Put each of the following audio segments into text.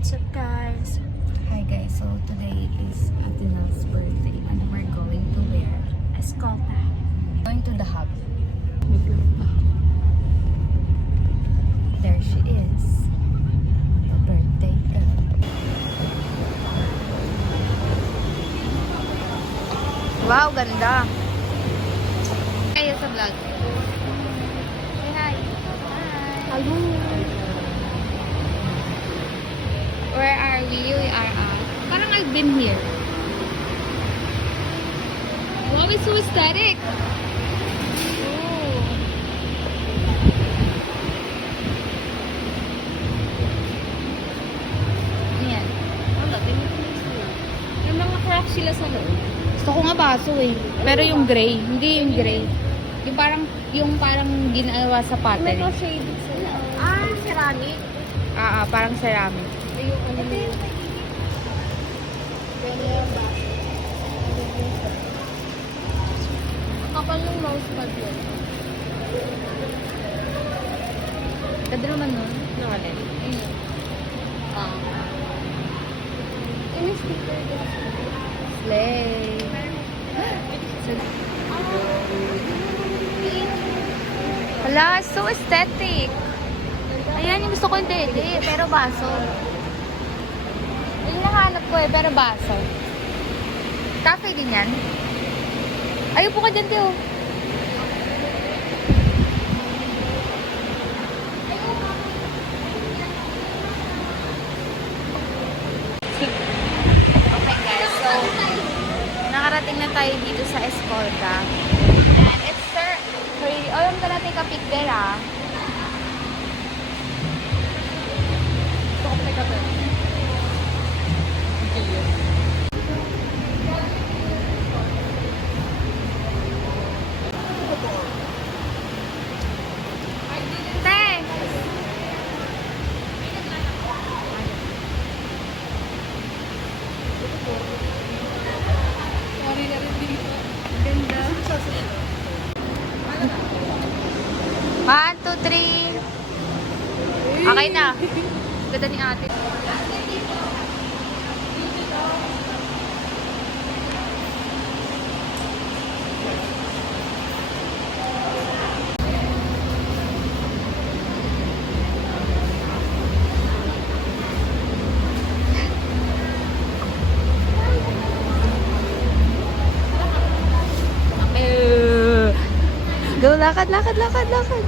What's up, guys? Hi guys, so today is Athena's birthday and we're going to where? Escolta. Going to the hub. There she is. The birthday girl. Wow, ganda. Kaya sa vlog. Say hi. Hello. Where are we? We are parang I've been here. Wow, it's so aesthetic. Oh. Ayan. Wala, may mga cracks sila sa loob. Gusto ko nga baso eh. Pero yung gray, hindi yung gray. Yung parang ginawa sa pottery. May shaded sila. Ceramic. Parang ceramic. Ayoko na yun. Ganyan yung baso. Kapal ng mousepad yun. Ganda naman nun. Nakalin. Ini-sticker din. Slay. Hala, so aesthetic. Ayan yung gusto ko yung dede, pero baso. Yung nahanap ko pero baso. Cafe din yan. Ayaw po ka dyan, Teo. Okay guys, so nakarating na tayo dito sa Escolta. And it's pretty. Alam ka natin kapik there Gusto ko pa kapik. Te! Ganda. 1, 2, 3. Okay na. Ganda ni ate. Go, lakad, lakad, lakad, lakad.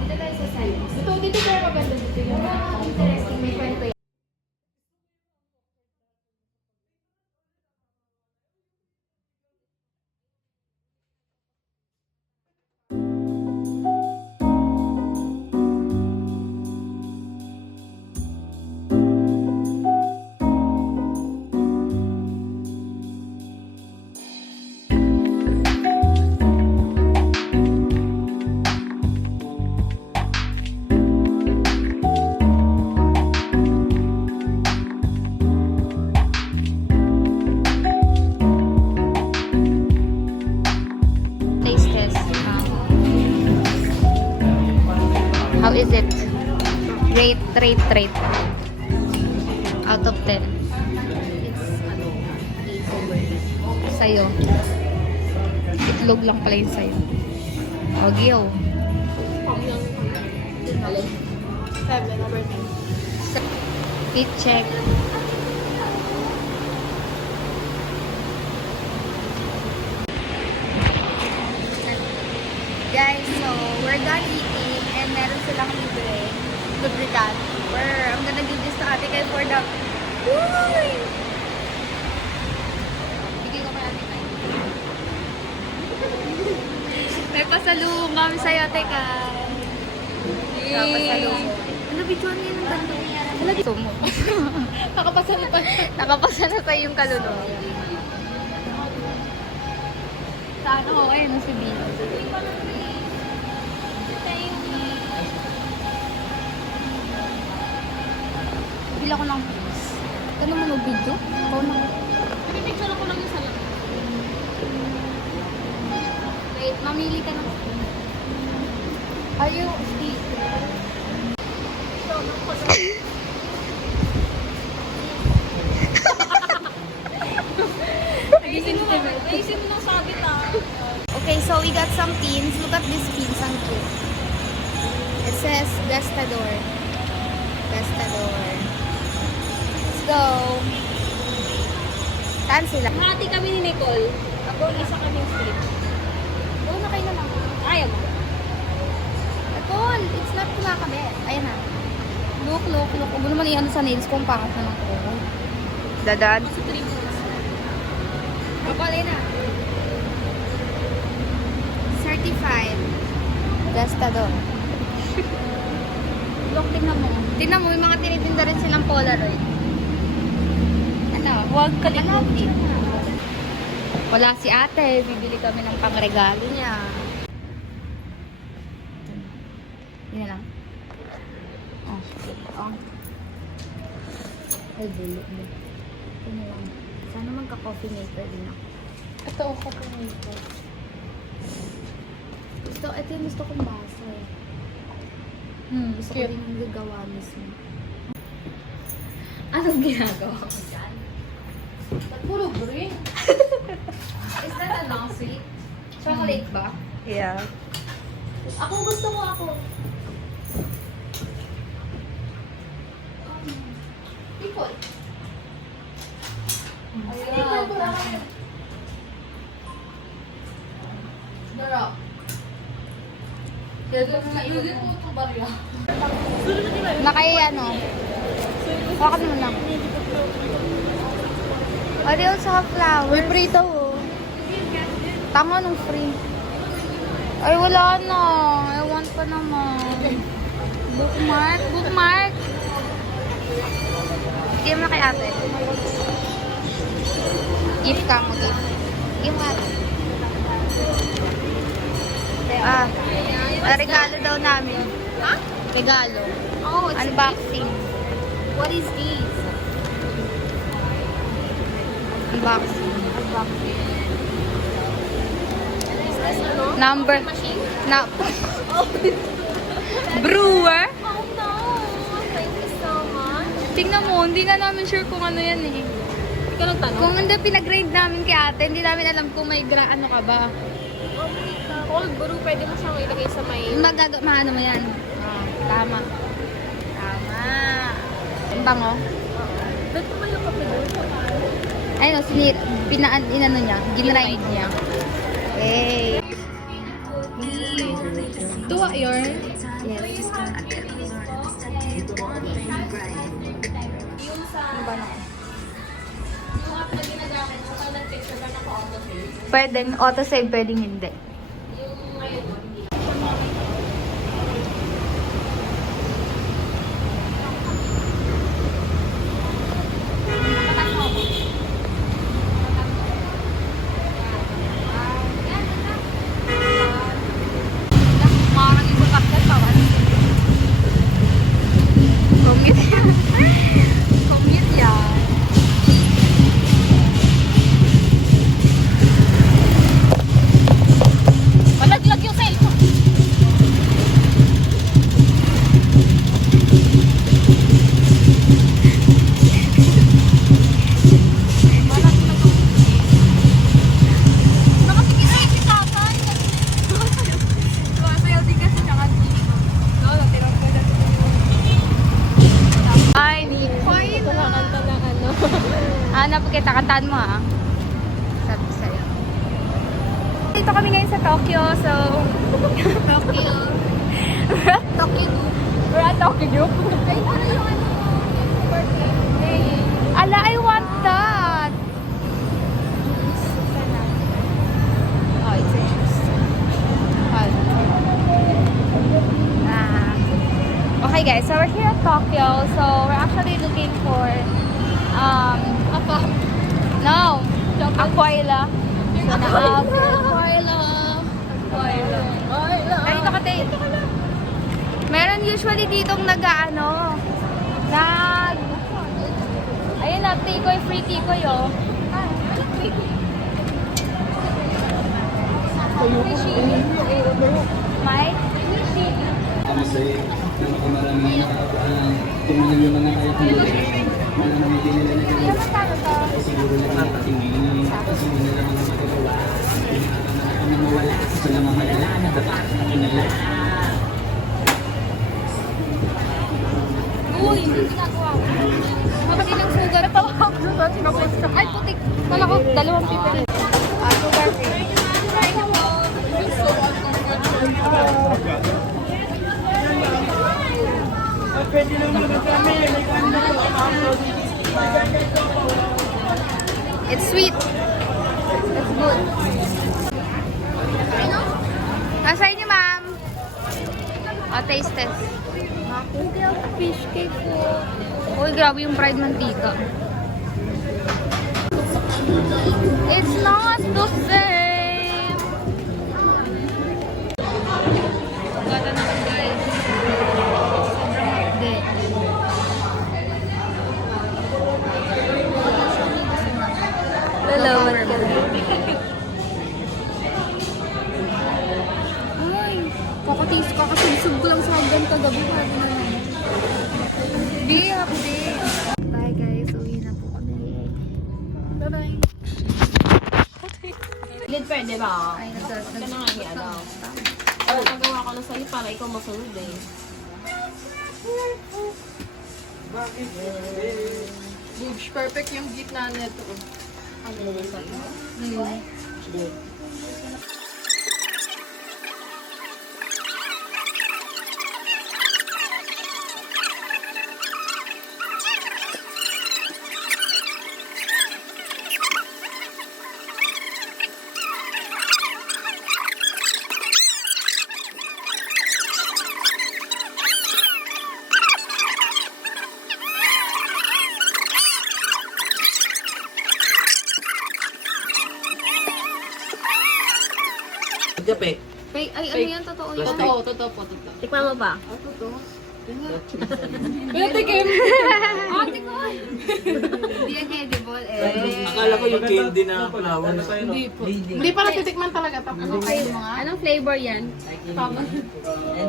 Dito tayo sa side. Dito tayo maganda dito. Yung interesting, may kwento yan. Taste test. How is it? Rate. Out of 10. It's over. Sa'yo. Itlog lang pala yun sa'yo. Ogyo. Alin? 7 over 10. Eat check. Guys, so we're done eating and meron silang lubricant. I'm gonna give this to ate kayo for the... Uy! Bigay ko kay ate kayo. May pasalubong sa'yo, ate kayo. Pasalubong. Ano, videoan niya ng ganda? Wala dito mo. Nakapasa na sa'yo yung kalulong. Saan? Oo, ayun, si Bino. Bila ko ng please. Ito naman ang video. Ikaw na. Pinipicture ako lang yung sa lang. Mamili ka ng spoon. Are you stick? Naisip mo ng sabit Okay, so we got some pins. Look at these pins, ang cute. It says Gastador. Gastador. Let's go. Saan sila? Hati kami ni Nicole. Ako, isa kami strip. Doon na kayo na lang. Ayaw mo. Nicole, it's not kumakabit. Ayan na. Look. Huwag mo naman i-ano sa nails ko. Ang pangat na ng ko. Dadaan. Sa trip mo. Kapalay na. Certified. Gastador. Look, tingnan mo. Tingnan mo, may mga tinitinda rin silang Polaroid. Ano? Huwag kalikutin. Wala si ate. Bibili kami ng pangregalo niya. Yun na lang. Oh, okay. Oh. Ay, bulo. Ito na lang. Sana magka-coffee maker din ako. Ito ako po nito. Ito yung gusto kong baso eh. Gusto ko Cute. din yung gagawa mismo. Anong ginagawa ko dyan? Puro green. Is that a long sweet? Chocolate ba? Yeah. Gusto ko ako. People. Darap. Nakay ano? Bakit mo lang? O, di also have flowers. Free to oh. Tanga nung free. Ay, wala na. I want pa naman. Bookmark. Give mo na kay ate. Gift ka mo to. Give mo ate. Regalo daw namin. Ha? Regalo. Oh, it's Unboxing. What is this? Unboxing. Is this ano? Number. Machine? Na. Brewer? Oh no! Thank you so much. Tingnan mo, hindi nga namin sure kung ano yan eh. Hindi ka nagtanong? Kung hindi pinag-grade namin kay ate, hindi namin alam kung may ano ka ba. Cold brew, pwede mo siyang ilagay sa may... Maano mo yan? Tama. Ang bango. Ba't mo yung kape doon? Ayun, inano niya, ginrind niya. Hey. Tuwa yun? Yes. Yung sa... Ang bango. Yung app na ginagamit mo, pag nag-picture ka naka-auto-save. Pwedeng auto-save, pwedeng hindi. Yung ngayon, hindi. Marang iba kapit pa ba? Commute yan. Commute yan. Malaglag yung cellphone. Nakasigilay si tatay. Sumasayaw din kasi siya kasi. No, natirang ko na. Ay, need coin. Ito na kanta ng ano. Hanap kita, kantaan mo ah. Sabi ko sa'yo. Dito kami ngayon sa Tokyo, so... Tokyo. Tokyo. We're at Tokyo. Ay, ano yung ano? Birthday. Ala, I want that. Oh, it's a juice. Okay guys, so we're here at Tokyo. So we're actually looking for no, Aquila. So Aquila. Ay, dito ka tayo. Meron usually ditong ayun na, tikoy, free tikoy oh. May? Kaya magkano to? Uy, hindi ginagawa ko. Kasi ng sugar. Ay, putik. Kala ko, 2 pipi. Sugar free. It's sweet. It's good. Ang sa'yo niyo, ma'am. Taste test. Hindi ako fish cake po. Uy, grabe yung fried mantika. It's not the same. Gata naman, guys. Sobrang hindi. Lalawan ka na. Ay, kakatis ka kasi busog ko lang sa hanggan kagabi. Hindi, happy. Bye guys, uwi na po kami. Bye-bye. Hindi pwede ba? Ay, Ka na nga niya daw. Nagawa ko na sa'yo para ikaw masunod eh. Boobs, perfect yung gitna nito. Ano na yung sa'yo? Gape. Ay, ano yan? Totoo yan? Totoo po. Tikman mo ba? Pwede Kim. Ate ko! Hindi yan edible eh. Akala ko yung candy na flower. Hindi po. Hindi pa natitikman talaga to. Ano kayo mga? Anong flavor yan?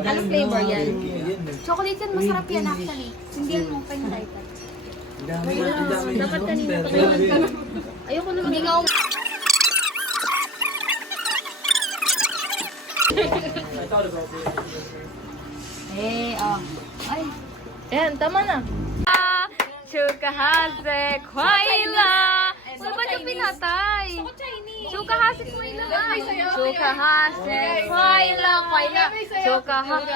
Anong flavor yan? Chocolate yan, masarap yan actually. Hindi yan mo kayo type. Dapat kanina pa kayo. Ayoko naman. Hindi nga Ay. Ayan, tama na. Chukahase kwaila. Ano ba yung pinatay? Chukahase kwaila. Chukahase kwaila. Chukahase.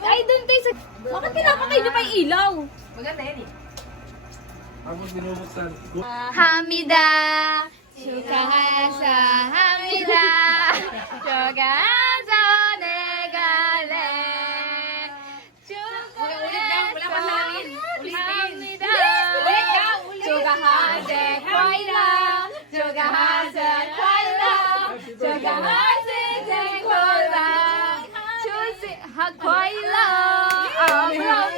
Ay, doon tayo sa... Bakit pinapatay niyo pa yung ilaw? Hamida. Chukahasa Hamida. Chukahasa negale. Chukahasa Hamida. Chukahase kwaila. Chukahase kwaila. Chukahase kwaila. Chusi hakwaila. Abram.